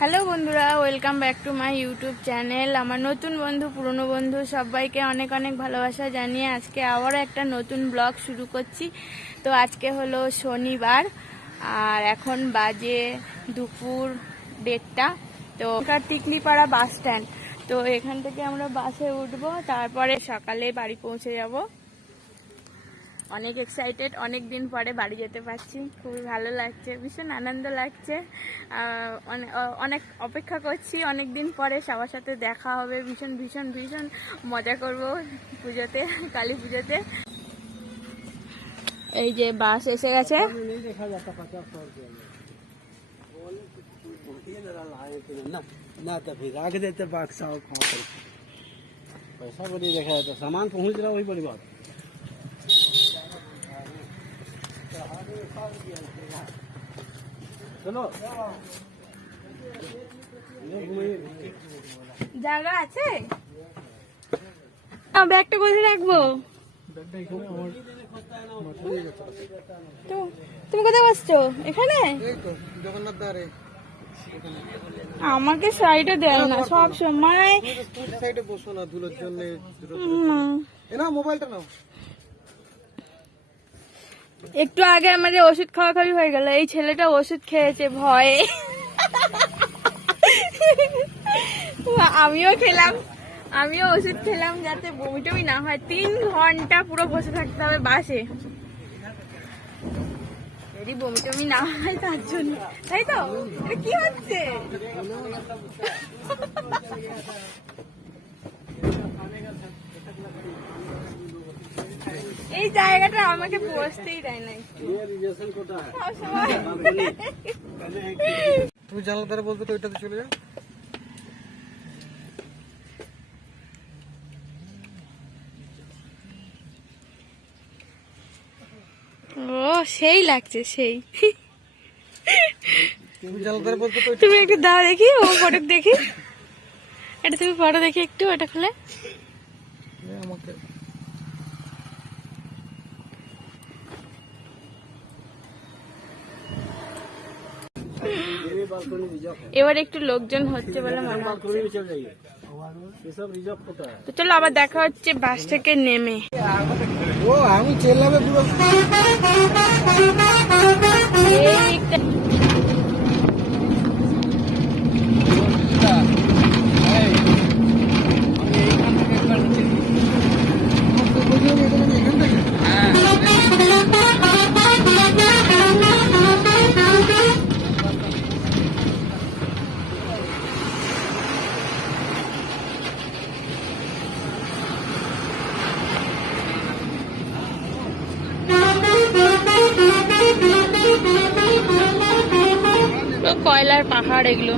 Hello বন্ধুরা, welcome back to my YouTube channel. আমার নতুন বন্ধু, পুরনো বন্ধু, সবাইকে অনেক অনেক ভালোবাসা জানিয়ে আজকে আবারও একটা নতুন ব্লগ শুরু করছি। তো আজকে হলো শনিবার, আর এখন বাজে দুপুর দেড়টা। তো টিকলিপাড়া বাস স্ট্যান্ড। তো এখান থেকে আমরা বাসে উঠবো, তারপরে সকালে বাড়ি পৌঁছে যাব। অনেক এক্সাইটেড অনেক দিন পরে বাড়ি যেতে পারছি খুবই ভালো লাগছে ভীষণ আনন্দ লাগছে আহ, অনে- অ- অনেক অপেক্ষা করছি অনেক দিন পরে সবার সাথে দেখা হবে ভীষণ ভীষণ ভীষণ মজা করব পুজোতে কালী পুজোতে এই যে বাস এসে গেছে नहीं देखा जाता पचास सौ रुपया में ये जरा लाए थे ना ना तो फिर राख देते बाक्सा और खा कर पैसा बड़ी देखा जाता सामान पहुंच रहा वही बड़ी बात জায়গা আছে? ব্যাগটা কোথায় রাখব? তুমি কোথায় বসছো? এখানে? আমাকে সাইডে দেয় না সব সময়। সাইডে বসো না ধুলোর জন্য। মোবাইলটা নাও। একটু আগে আমাদের ওষুধ খাওয়া খাওয়ি হয়ে গেল। এই ছেলেটা ওষুধ খেয়েছে, ভয়ে। আমিও খেলাম। আমিও ওষুধ খেলাম যাতে বমি টমি না হয়। তিন ঘণ্টা পুরো বসে থাকতে হবে বাসে। যদি বমি টমি না হয় তার জন্য। তাই তো? কি হচ্ছে? এই জায়গাটা আমাকে বসতেই দেয় না তুই জানলা দ্বারা বলবে তো ওইটাতে চলে যা। সেই লাগছে সেই। তুমি একটু দাও দেখি ও ফটো দেখি। এটা তুমি ফটো দেখি একটু ওটা খুলে। এবার একটু লোকজন হচ্ছে বলে মনে হচ্ছে। চলো আবার দেখা হচ্ছে বাস থেকে নেমে। কয়লার পাহাড় এগুলো।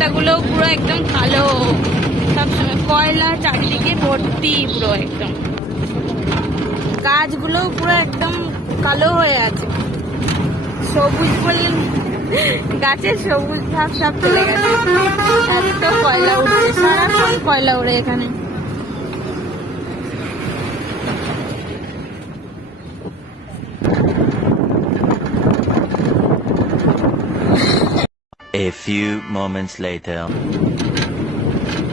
রাস্তাগুলো পুরো একদম কালো। সবসময় কয়লা চারিদিকে ভর্তি পুরো একদম। গাছগুলো পুরো একদম কালো হয়ে আছে। সবুজ বললেন গাছের সবুজ ভাব, সব চলে গেছে। এত কয়লা উঠছে, সারাক্ষণ কয়লা উড়ে এখানে। A few moments later.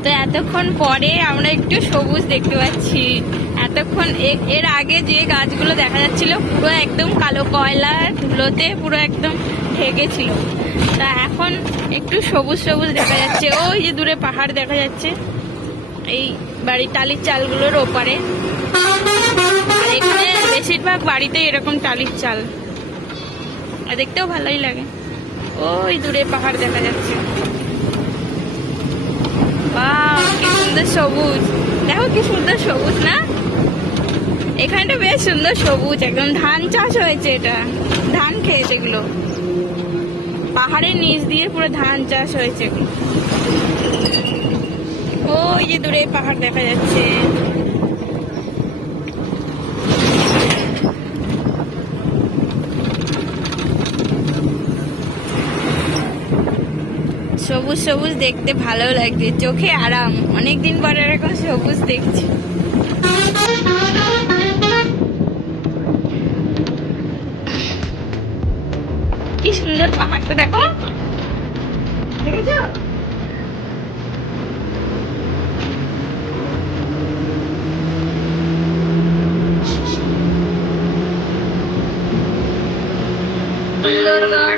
তো এতক্ষণ পরে আমরা একটু সবুজ দেখতে পাচ্ছি। এতক্ষণ এর আগে যে গাছগুলো দেখা যাচ্ছিল, পুরো একদম কালো কয়লা, ধুলোতে পুরো একদম ঢেকে ছিল। তা এখন একটু সবুজ সবুজ দেখা যাচ্ছে। ওই যে দূরে পাহাড় দেখা যাচ্ছে। এই বাড়ির টালির চালগুলোর ওপারে। আর এখানে বেশিরভাগ বাড়িতেই এরকম টালির চাল। দেখতেও ভালোই লাগে। ওই দূরে পাহাড় দেখা যাচ্ছে। কি সুন্দর সবুজ। দেখো কি সুন্দর সবুজ, না? এখানটা বেশ সুন্দর সবুজ, একদম ধান চাষ হয়েছে এটা। ধান খেয়েছে এগুলো। পাহাড়ের নিচ দিয়ে পুরো ধান চাষ হয়েছে। ওই যে দূরে পাহাড় দেখা যাচ্ছে। সবুজ সবুজ দেখতে ভালো লাগছে। চোখে আরাম। অনেকদিন পরে এরকম সবুজ দেখছি। কি সুন্দর পাহাড়টা দেখো। দেখেছ সুন্দরগড়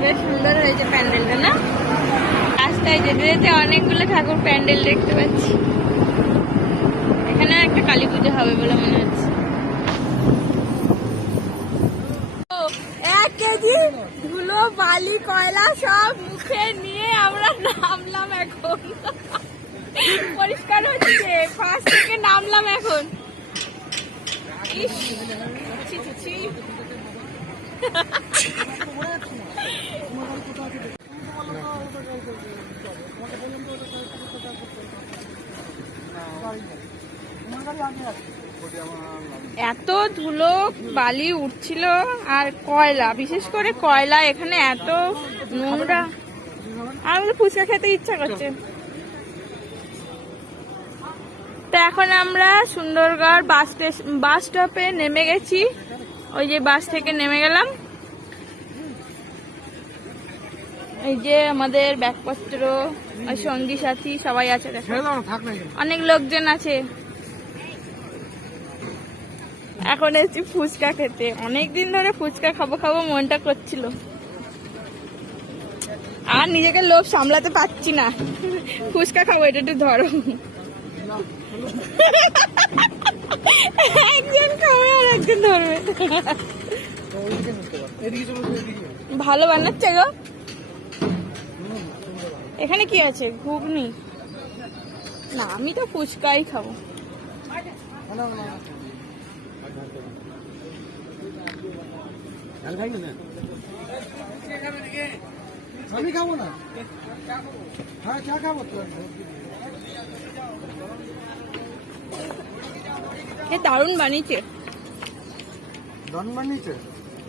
বেশ সুন্দর হয়েছে প্যান্ডেলটা, না? রাস্তায় যেতে যেতে অনেকগুলো ঠাকুর প্যান্ডেল দেখতে পাচ্ছি। এখানে একটা কালী পুজো হবে বলে মনে হচ্ছে। এক কেজি ধুলো, বালি, কয়লা সব মুখে নিয়ে আমরা নামলাম এখন। পরিষ্কার হচ্ছে। ফার্স্ট থেকে নামলাম এখন। এত ধুলো, বালি উঠছিল আর কয়লা, বিশেষ করে কয়লা, এখানে এত নোংরা। আর ফুচকা খেতে ইচ্ছা করছে। তো এখন আমরা সুন্দরগড় বাস স্টেশন বাস স্টপে নেমে গেছি। ওই যে বাস থেকে নেমে গেলাম। এই যে আমাদের ব্যাগপত্র সঙ্গী সাথী সবাই আছে অনেক লোকজন আছে। এখন এসেছি ফুচকা খেতে। অনেক দিন ধরে ফুচকা খাব খাব মনটা করছিল। আর নিজেকে লোভ সামলাতে পারছি না। ফুচকা খাব এটা একটু ধরো। একজন খাবে আর একজন ধরবে। ভালো বানাচ্ছে গো। এখানে কি আছে? ঘুগনি। না, আমি তো ফুচকাই খাব। খাব না। হ্যাঁ চা খাব এ দারুণ বানিয়েছে দন বানিয়েছে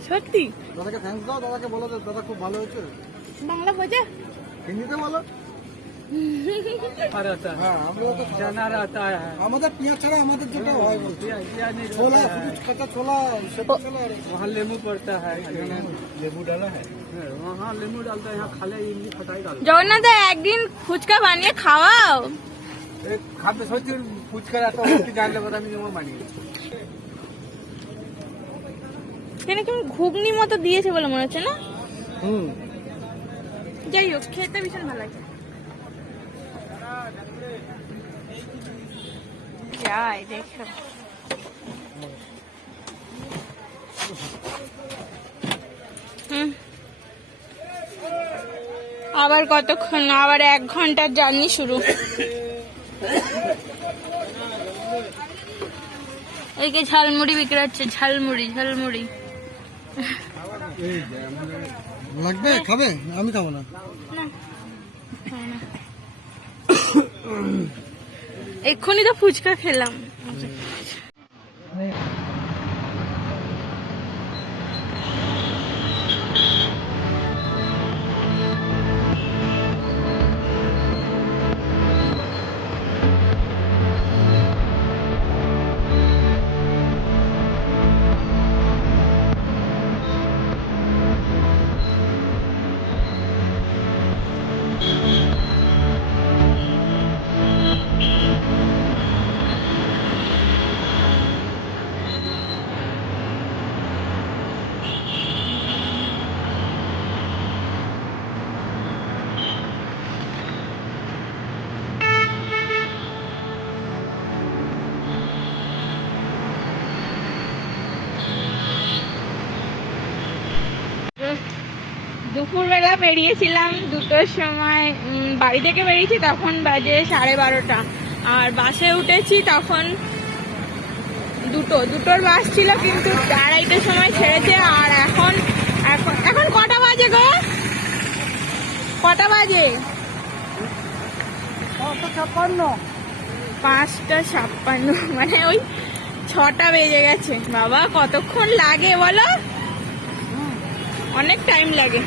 সত্যি দাদাকে থ্যাঙ্কস দাও দাদাকে বলো যে দাদা খুব ভালো হয়েছে বাংলা বোঝা হিন্দিতে বলো হ্যাঁ আমরা তো जाना रहता है আমাদের পেঁয়াজ ছাড়া আমাদের যেটা হয় বলছি ছোলা শুধু কাঁচা ছোলা সেটা ছোলা আর वहाँ लेमू पड़ता है লেবু ডালা হ্যাঁ वहाँ लेमू डालता है यहाँ खाले इमली खटाई डालता জগন্নাথ দা, একদিন ফুচকা বানিয়ে খাওয়াও খাদ্য সত্যি ফুচকার এত অতি জানলে কথা আমি যেমন বানিয়ে। এখানে কেমন ঘুগনি মতো দিয়েছে বলে মনে হচ্ছে না? হুম। যাই হোক খেতে ভীষণ ভালো লাগে। যাই দেখো হুম। আবার কতক্ষণ আবার এক ঘণ্টার জার্নি শুরু। এইকে ঝালমুড়ি বিক্রি হচ্ছে ঝালমুড়ি ঝালমুড়ি। লাগবে? খাবে? আমি খাব না। এক্ষুনি তো ফুচকা খেলাম। দুপুরবেলা বেরিয়েছিলাম দুটোর সময় বাড়ি থেকে বেরিয়েছি তখন বাজে সাড়ে বারোটা। আর বাসে উঠেছি তখন দুটো। দুটোর বাস ছিল কিন্তু আড়াইটার সময় ছেড়েছে আর এখন এখন এখন কটা বাজে গো? কটা বাজে? পাঁচটা ছাপ্পান্ন। মানে ওই ছটা বেজে গেছে। বাবা কতক্ষণ লাগে বলো? অনেক টাইম লাগে।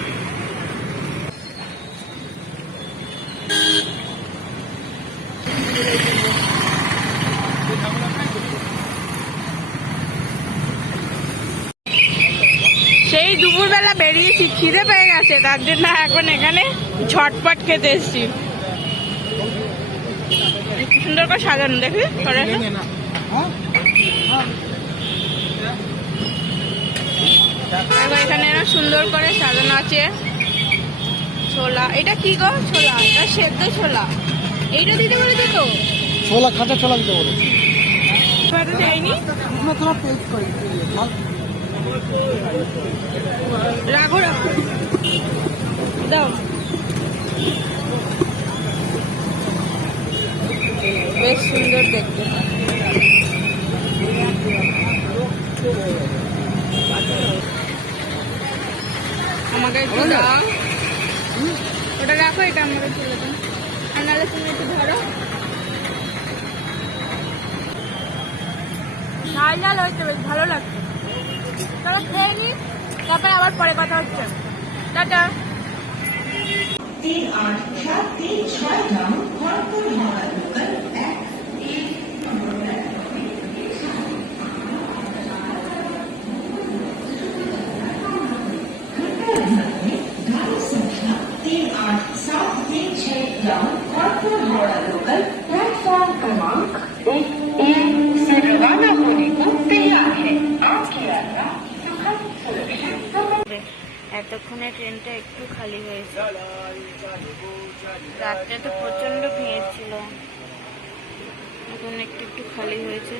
সেই দুপুরবেলা বেরিয়েছি, খিদে পেয়ে গেছে, তার জন্য এখন এখানে ঝটপট খেতে এসছি। সুন্দর করে সাজানো, দেখি এখানে সুন্দর করে সাজানো আছে। ছোলা, এটা কি গো? ছোলা, এটা সেদ্ধ ছোলা। এইটা দিতে বলেছে তো? ছোলা খাঁচা ছোলা দিতে বলেছে। রাখো বেশ সুন্দর দেখতে। আমাকে ওটা রাখো এটা আমাকে চলে নাহলে তুমি একটু ধরো। লাল লাল হয়েছে বেশ, ভালো লাগছে। চলো খেয়ে নি, তারপরে আবার পরে কথা হচ্ছে। টাটা। तीन খালি হয়েছে। রাত্রে তো প্রচণ্ড ভিড় ছিল। এখন একটু একটু খালি হয়েছে।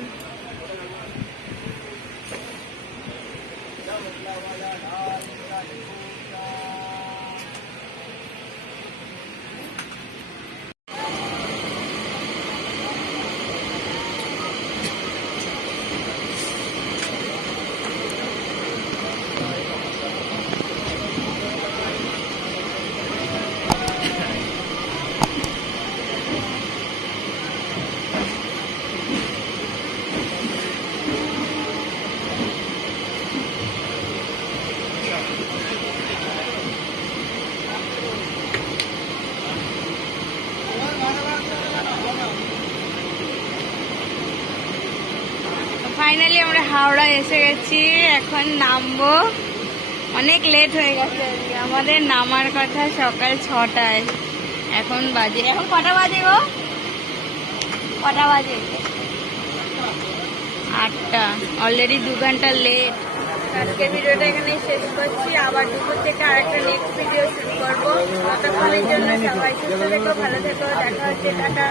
এসে এখন নামবো। অনেক লেট হয়ে গেছে আমাদের নামার কথা সকাল ছটায়। এখন বাজে। এখন কটা বাজে গো? কটা বাজে? আটটা। অলরেডি দু ঘণ্টা লেট আজকে ভিডিওটা এখানে শেষ করছি। আবার দুপুর থেকে আরেকটা নেক্সট ভিডিও শুরু করব। ততক্ষণের জন্য সবাই সুস্থ থেকো, ভালো থেকো। দেখা হচ্ছে, টাটা।